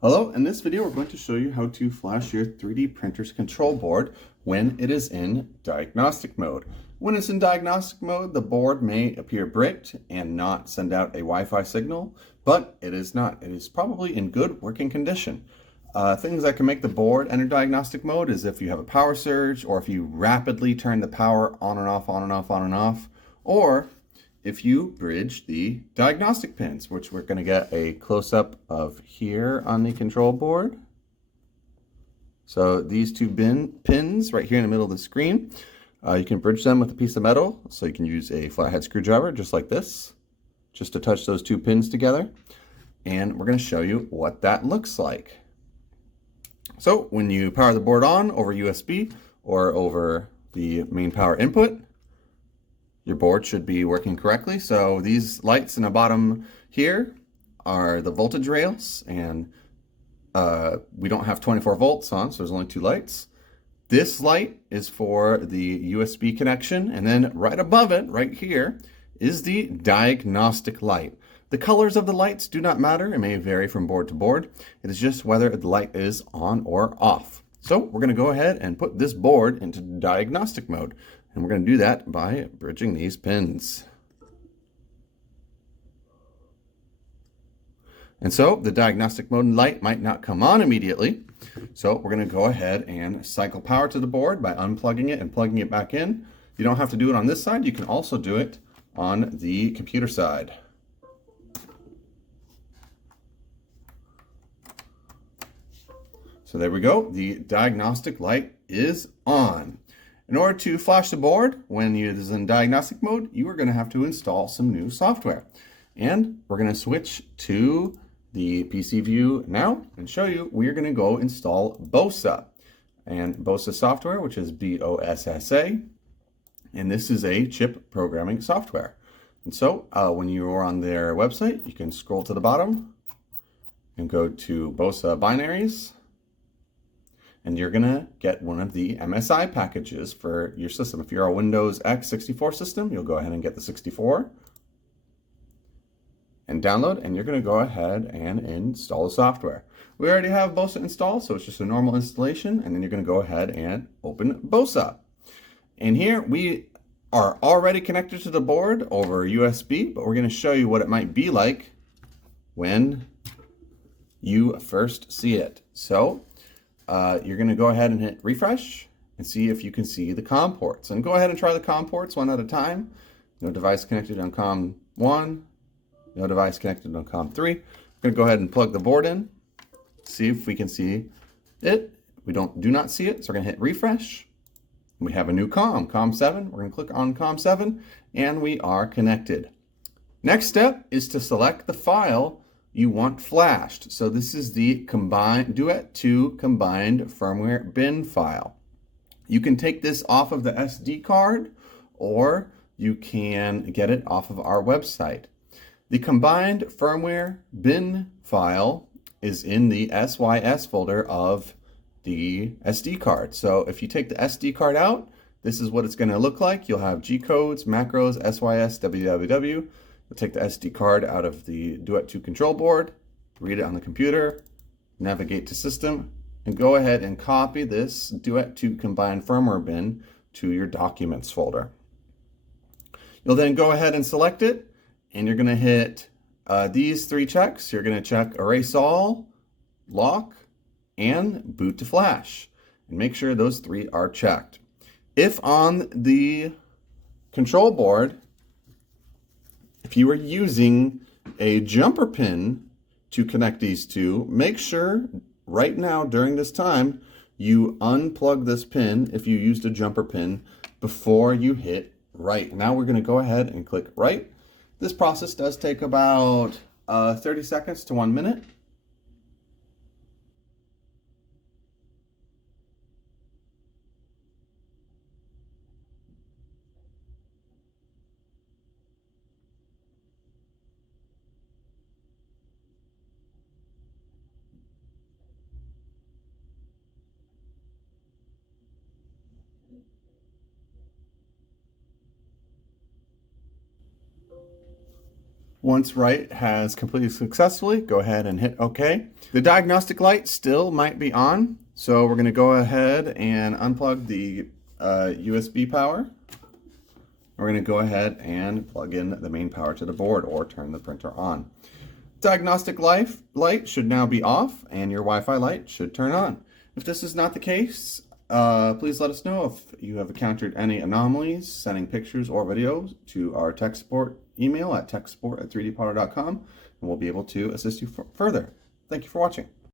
Hello, in this video we're going to show you how to flash your 3D printer's control board when it is in diagnostic mode. When it's in diagnostic mode, the board may appear bricked and not send out a Wi-Fi signal, but it is not. It is probably in good working condition. Things that can make the board enter diagnostic mode is if you have a power surge, or if you rapidly turn the power on and off, on and off, on and off, or if you bridge the diagnostic pins, which we're going to get a close-up of here on the control board. So these two pins right here in the middle of the screen, you can bridge them with a piece of metal. So you can use a flathead screwdriver just like this, just to touch those two pins together. And we're going to show you what that looks like. So when you power the board on over USB or over the main power input, your board should be working correctly. So these lights in the bottom here are the voltage rails, and we don't have 24 volts on, so there's only two lights. This light is for the USB connection, and then right above it, right here, is the diagnostic light. The colors of the lights do not matter. It may vary from board to board. It is just whether the light is on or off. So we're going to go ahead and put this board into diagnostic mode. And we're going to do that by bridging these pins. And so the diagnostic mode light might not come on immediately. So we're going to go ahead and cycle power to the board by unplugging it and plugging it back in. You don't have to do it on this side. You can also do it on the computer side. So there we go. The diagnostic light is on. In order to flash the board when it is in diagnostic mode, you are going to have to install some new software. And we're going to switch to the PC view now and show you we're going to go install Bossa. And Bossa software, which is B-O-S-S-A. And this is a chip programming software. And so when you are on their website, you can scroll to the bottom and go to Bossa binaries. And you're going to get one of the MSI packages for your system. If you're a Windows x64 system, you'll go ahead and get the 64 and download, and you're going to go ahead and install the software. We already have Bossa installed, so it's just a normal installation, and then you're going to go ahead and open Bossa. And here we are already connected to the board over USB, but we're going to show you what it might be like when you first see it. So you're going to go ahead and hit refresh and see if you can see the COM ports. And go ahead and try the COM ports one at a time. No device connected on COM 1. No device connected on COM 3. We're going to go ahead and plug the board in. See if we can see it. We do not see it, so we're going to hit refresh. We have a new COM 7. We're going to click on COM 7, and we are connected. Next step is to select the file you want flashed. So this is the Duet 2 combined firmware bin file. You can take this off of the SD card, or you can get it off of our website. The combined firmware bin file is in the SYS folder of the SD card. So if you take the SD card out, this is what it's going to look like. You'll have G codes, macros, SYS, www. You'll take the SD card out of the Duet 2 control board, read it on the computer, navigate to system, and go ahead and copy this Duet 2 combined firmware bin to your documents folder. You'll then go ahead and select it, and you're going to hit these three checks. You're going to check erase all, lock, and boot to flash. And make sure those three are checked. If on the control board, if you are using a jumper pin to connect these two, make sure right now during this time you unplug this pin if you used a jumper pin before you hit right. Now we're going to go ahead and click right. This process does take about 30 seconds to 1 minute. Once write has completed successfully, go ahead and hit OK. The diagnostic light still might be on, so we're going to go ahead and unplug the USB power. We're going to go ahead and plug in the main power to the board or turn the printer on. Diagnostic light should now be off and your Wi-Fi light should turn on. If this is not the case, please let us know if you have encountered any anomalies sending pictures or videos to our tech support email at techsupport@3dpauto.com, and we'll be able to assist you further. Thank you for watching.